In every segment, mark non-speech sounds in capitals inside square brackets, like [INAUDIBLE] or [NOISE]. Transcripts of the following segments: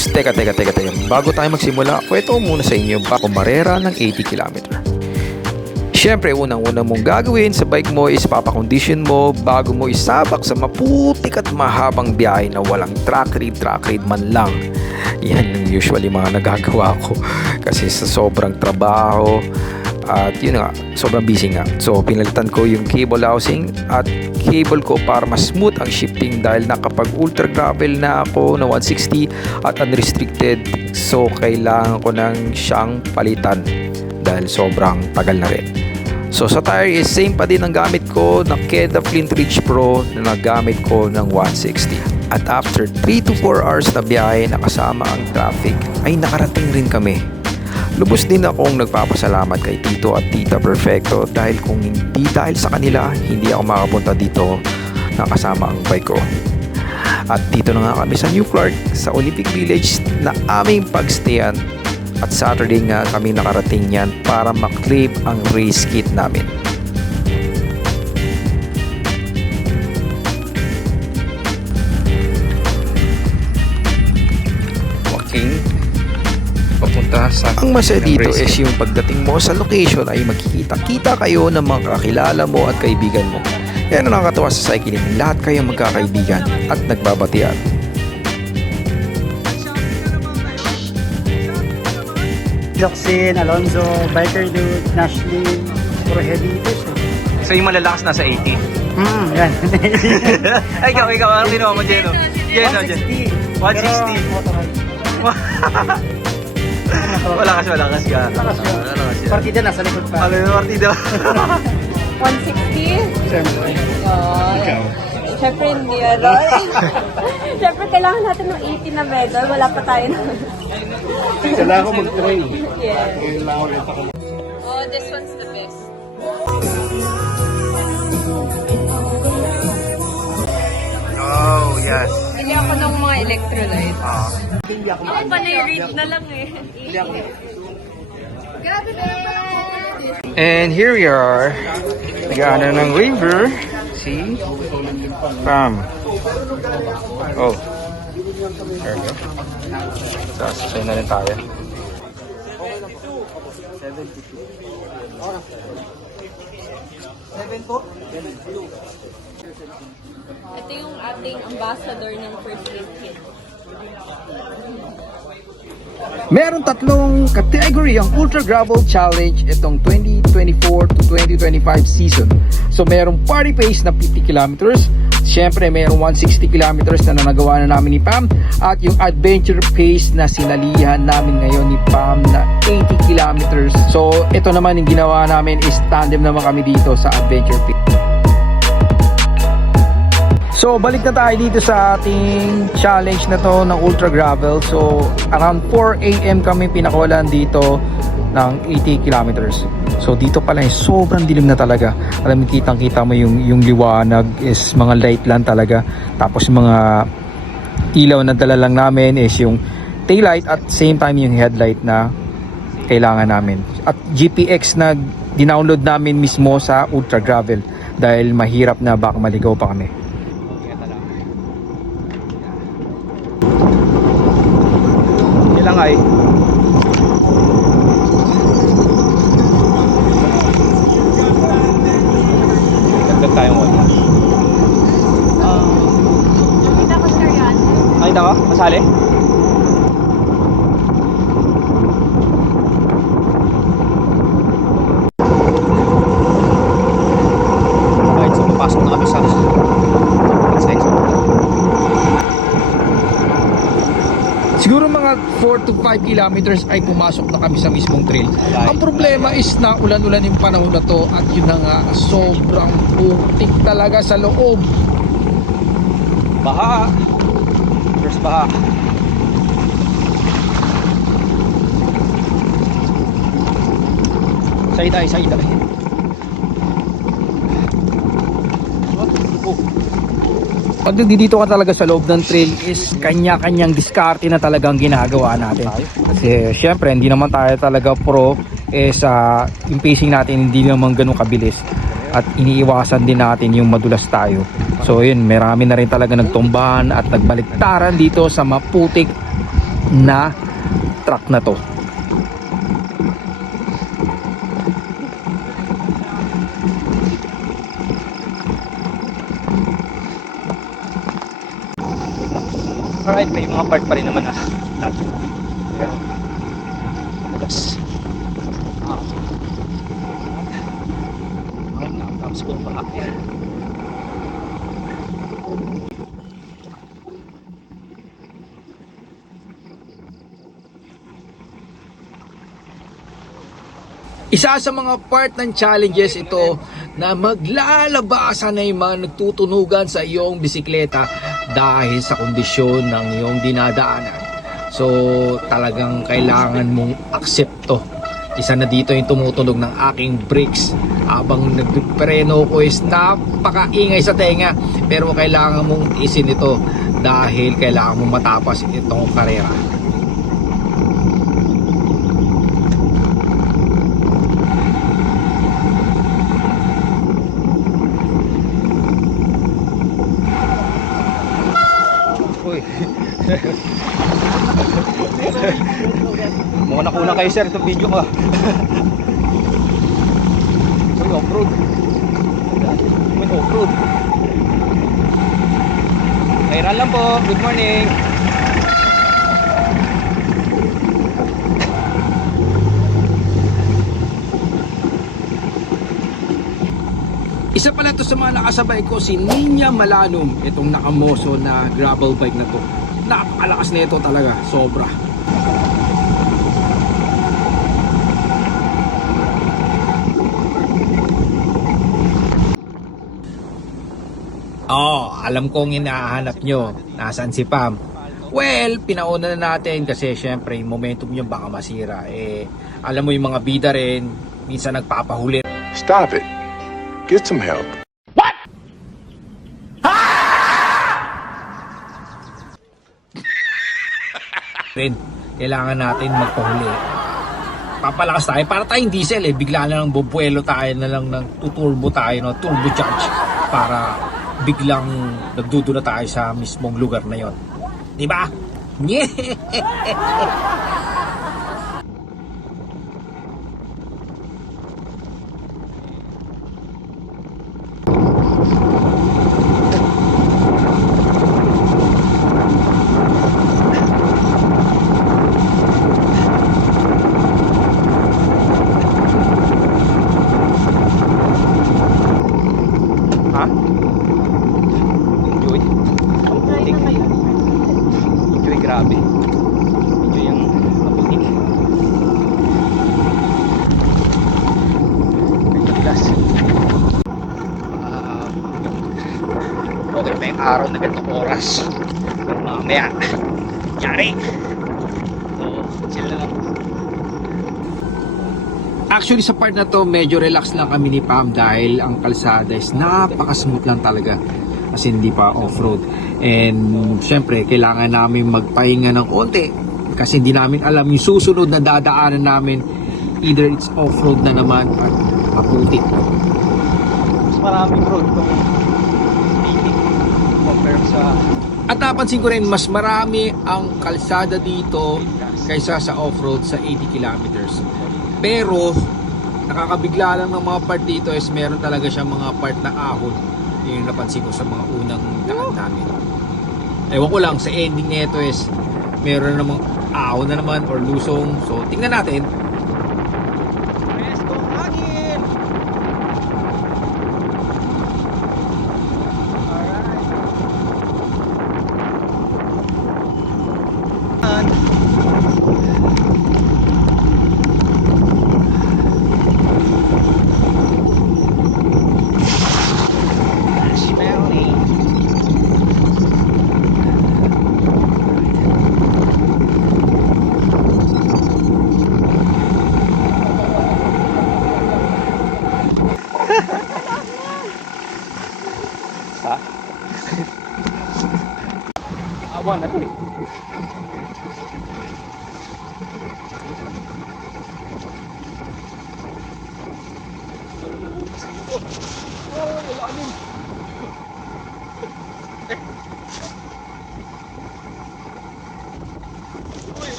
Oops, teka, teka, teka, teka. Bago tayo magsimula, kwento muna sa inyo ba kumarera ng 80 km. Siyempre, unang-una mong gagawin sa bike mo is papakondisyon mo bago mo isabak sa maputik at mahabang biyahe na walang track read, track read man lang. Yan yung usually mga nagagawa ko kasi sa sobrang trabaho at yun nga, sobrang busy nga. So, pinalitan ko yung cable housing at cable ko para mas smooth ang shifting dahil nakapag ultra gravel na ako na 160 at unrestricted. So, kailangan ko nang siyang palitan dahil sobrang tagal na rin. So sa tire is same pa din ang gamit ko na Keda Flint Ridge Pro na nagamit ko ng 160. At after 3 to 4 hours na biyahe na kasama ang traffic ay nakarating rin kami. Lubos din akong nagpapasalamat kay Tito at Tita Perfecto dahil kung hindi dahil sa kanila, hindi ako makapunta dito na kasama ang bike ko. At dito na nga kami sa New Clark sa Olympic Village na aming pagstayan at Saturday nga kami nakarating yan para maklaim ang race kit namin. Sa Ang masaya dito is yung pagdating mo sa location ay magkikita-kita kayo ng mga kakilala mo at kaibigan mo. Yan ang nakakatawa sa cycling. Lahat kayo magkakaibigan at nagbabatian. Joxin, Alonzo, Biker Dude, Nashley, puro heavy hitters eh. So yung malalakas nasa 80. Hmm, yan. [LAUGHS] Ay, ikaw, ikaw, anong ginawa mo, Jeno? Jeno, Jeno. 160. 160. Pero, [LAUGHS] [LAUGHS] kasi, wala kasi ka. Lakas ka. Wala kasi. Partida nasa likod pa. Ano yung partida? [LAUGHS] 160? Siyempre. Ikaw? Siyempre hindi ano. [LAUGHS] Siyempre kailangan natin ng 80 na medal. Wala pa tayo na. Kailangan ko mag-train. yes. Oh, this one's the best. Oh, yes. Bili ako ng mga electrolyte. Ah. Ako pa na-read na lang eh. Grabe na And here we are. Nag-ano ng river. See? Bam. Oh. There we go. Sasasay na rin tayo. Ito yung ating ambassador ng first aid kit. Meron tatlong category ang Ultra Gravel Challenge itong 2024 to 2025 season. So merong party pace na 50 kilometers, Siyempre, mayroong 160 kilometers na nanagawa na namin ni Pam at yung adventure pace na sinalihan namin ngayon ni Pam na 80 kilometers. So, ito naman yung ginawa namin is tandem naman kami dito sa adventure pace. So, balik na tayo dito sa ating challenge na to ng Ultra Gravel. So, around 4 a.m. kami pinakawalan dito ng 80 kilometers. So, dito pala eh, sobrang dilim na talaga. Alam mo, kitang-kita mo yung, yung liwanag is mga light lang talaga. Tapos mga ilaw na dala lang namin is yung taillight at same time yung headlight na kailangan namin. At GPX na dinownload namin mismo sa Ultra Gravel dahil mahirap na baka maligaw pa kami. は。Siguro mga 4 to 5 kilometers ay pumasok na kami sa mismong trail. Ang problema is na ulan-ulan yung panahon na to at yun na nga sobrang putik talaga sa loob. Baha. First baha. Side eye, side eye. Pag dito ka talaga sa loob ng trail is kanya-kanyang diskarte na talagang ginagawa natin. Kasi syempre hindi naman tayo talaga pro eh sa yung pacing natin hindi naman ganun kabilis at iniiwasan din natin yung madulas tayo. So yun, marami na rin talaga nagtumbahan at nagbaliktaran dito sa maputik na truck na to. Alright, may mga part pa rin naman. Ah. Ah, nakatapos ko pa. Isa sa mga part ng challenges ito na maglalabasan na yung mga nagtutunugan sa iyong bisikleta dahil sa kondisyon ng iyong dinadaanan. So talagang kailangan mong aksepto. Isa na dito yung tumutunog ng aking brakes habang nagpreno ko is napakaingay sa tenga pero kailangan mong isin ito dahil kailangan mong matapas itong karera. Uy. Sir itong video ko. [LAUGHS] Uy, off-road. Uy, off-road. Viral lang po. Good morning. Isa pala to sa mga nakasabay ko si Ninya Malanum, itong nakamoso na gravel bike na to. Napakalakas na ito talaga, sobra. Oh, alam kong hinahanap nyo. Nasaan si Pam? Well, pinauna na natin kasi syempre yung momentum nyo baka masira. Eh, alam mo yung mga bida rin, minsan nagpapahuli Stop it. Get some help. [LAUGHS] rin. Kailangan natin magpahuli. Papalakas tayo para tayong diesel eh. Bigla na lang bubuelo tayo na lang ng tuturbo tayo, no? turbo charge para biglang nagdudula tayo sa mismong lugar na yon. Di ba? [LAUGHS] Ha? Enjoy. Ang putik. Enjoy, grabe. Enjoy yung kaputik. Medyo tigas. Ah, okay pa yung araw na ganitong oras. Mamaya, yari. So, chill na lang. Actually sa part na to medyo relax lang kami ni Pam dahil ang kalsada is napaka-smooth lang talaga kasi hindi pa off-road and syempre kailangan namin magpahinga ng konti kasi hindi namin alam yung susunod na dadaanan namin either it's off-road na naman at maputik Mas maraming road itong meeting compare sa at napansin ko rin mas marami ang kalsada dito kaysa sa off-road sa 80 kilometers. Pero nakakabigla lang ng mga part dito is meron talaga siyang mga part na ahon. Yun yung napansin ko sa mga unang daan namin. Ewan ko lang sa ending nito is meron namang ahon na naman or lusong. So tingnan natin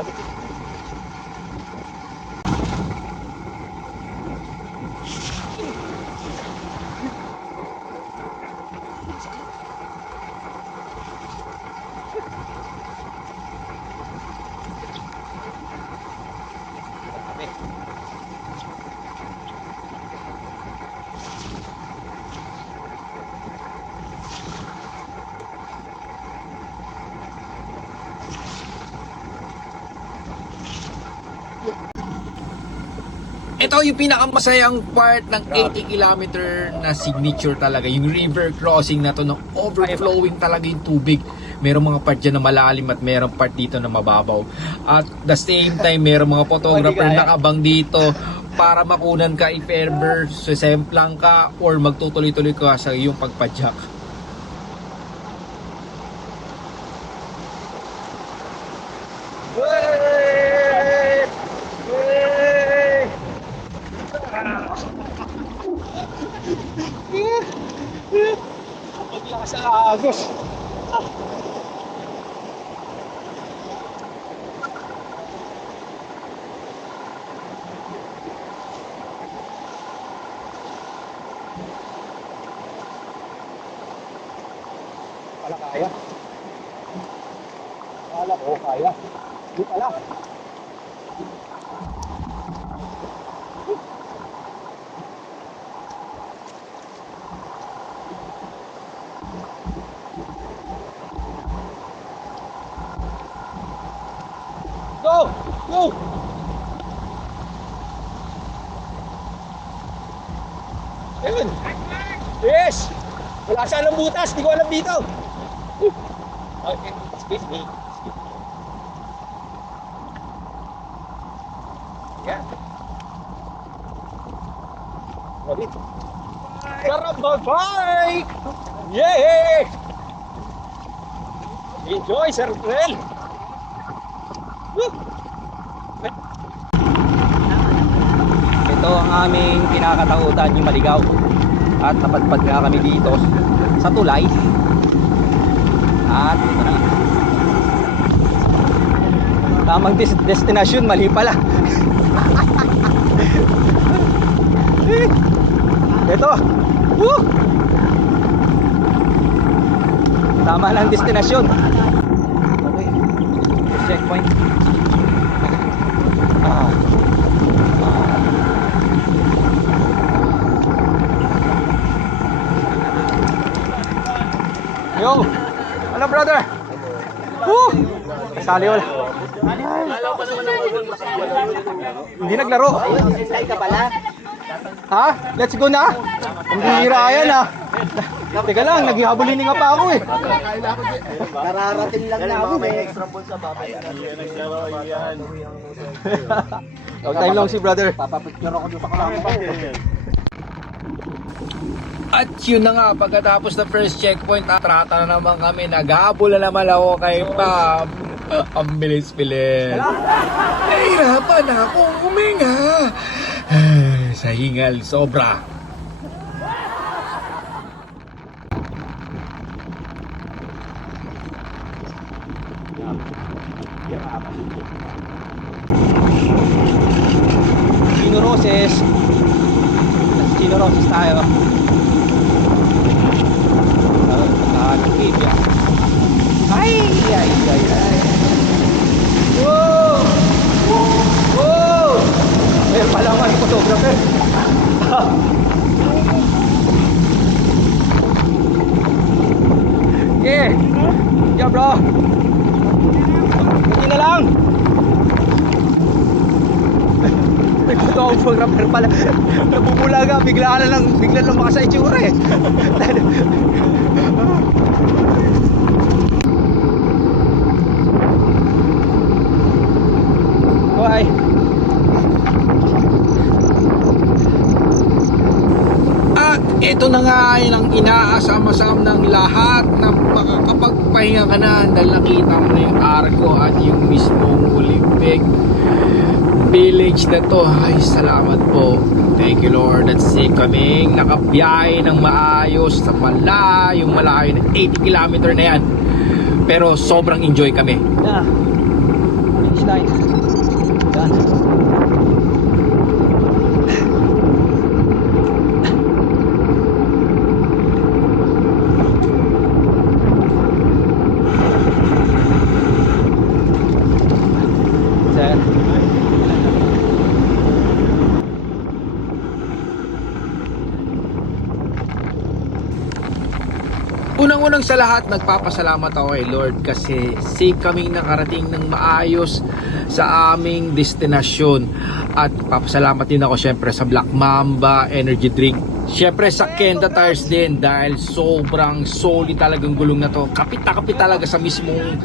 escada. Ito yung pinakamasayang part ng 80 kilometer na signature talaga. Yung river crossing na to, no, overflowing talaga yung tubig. Merong mga part dyan na malalim at merong part dito na mababaw. At the same time, merong mga photographer nakabang dito para makunan ka if ever sesemplang ka or magtutuloy-tuloy ka sa iyong pagpadyak. Paglakas sa agos. Pala kaya. Kala ko kaya. Di pala. Go! Go! Ayun! Yes! Wala saan ng butas, di ko alam dito. Okay, excuse me. Yan. Wait. Karamba bike! Yay! Enjoy, Sir Rel! Woo! Ito ang aming kinakatakutan yung maligaw. At napadpad nga kami dito sa tulay. At ito na. Tamang des- destinasyon, mali pala. [LAUGHS] ito. Woo! Tama lang destinasyon. Okay. Checkpoint. Ah. Yo! Ano brother? Woo! Kasali wala. Hindi naglaro. Ha? Let's go na? Ang bihira yan ha. Teka lang, naghihabulin nga pa ako eh. Kararating lang na ako eh. [LAUGHS] Huwag time lang si brother. Papapicture ako dito sa kalamba. At yun na nga, pagkatapos ng first checkpoint, atrata na naman kami, naghabol na naman ako kay Pam. Ang bilis-bilis. Nahirapan na akong huminga. Sa hingal, sobra. Chino Roses. Chino Roses tayo. Ah, nagkakakip yan. Ay, ay, ay, ay. Whoa! Whoa! Ayun pala nga yung photographer. yeah. Yeah, bro. Hindi na lang. May photographer pala. Nabubulaga, bigla na lang, bigla lang makasa itsura eh. Bye. At ito na nga ay ang inaasam-asam ng lahat na makakapagpahinga ka na dahil nakita mo na yung Arco at yung mismong Olympic village na to. Ay, salamat po. Thank you Lord at si kaming nakabiyahe ng maayos sa malayong malayo na 80 kilometer na yan. Pero sobrang enjoy kami. Yeah. Unang sa lahat, nagpapasalamat ako kay Lord kasi safe kaming nakarating ng maayos sa aming destinasyon. At papasalamat din ako syempre sa Black Mamba Energy Drink. Syempre sa Kenda Tires din dahil sobrang solid talagang gulong na to. Kapit na kapit talaga sa mismong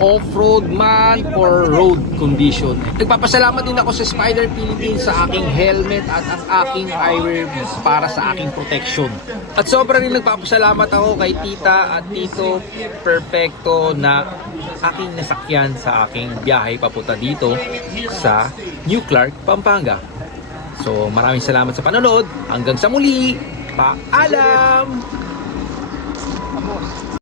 off-road man or road condition. Nagpapasalamat din ako sa Spider Philippines sa aking helmet at ang aking eyewear para sa aking protection. At sobra rin nagpapasalamat ako kay tita at tito perfecto na aking nasakyan sa aking biyahe papunta dito sa New Clark, Pampanga. So maraming salamat sa panonood. Hanggang sa muli. Paalam!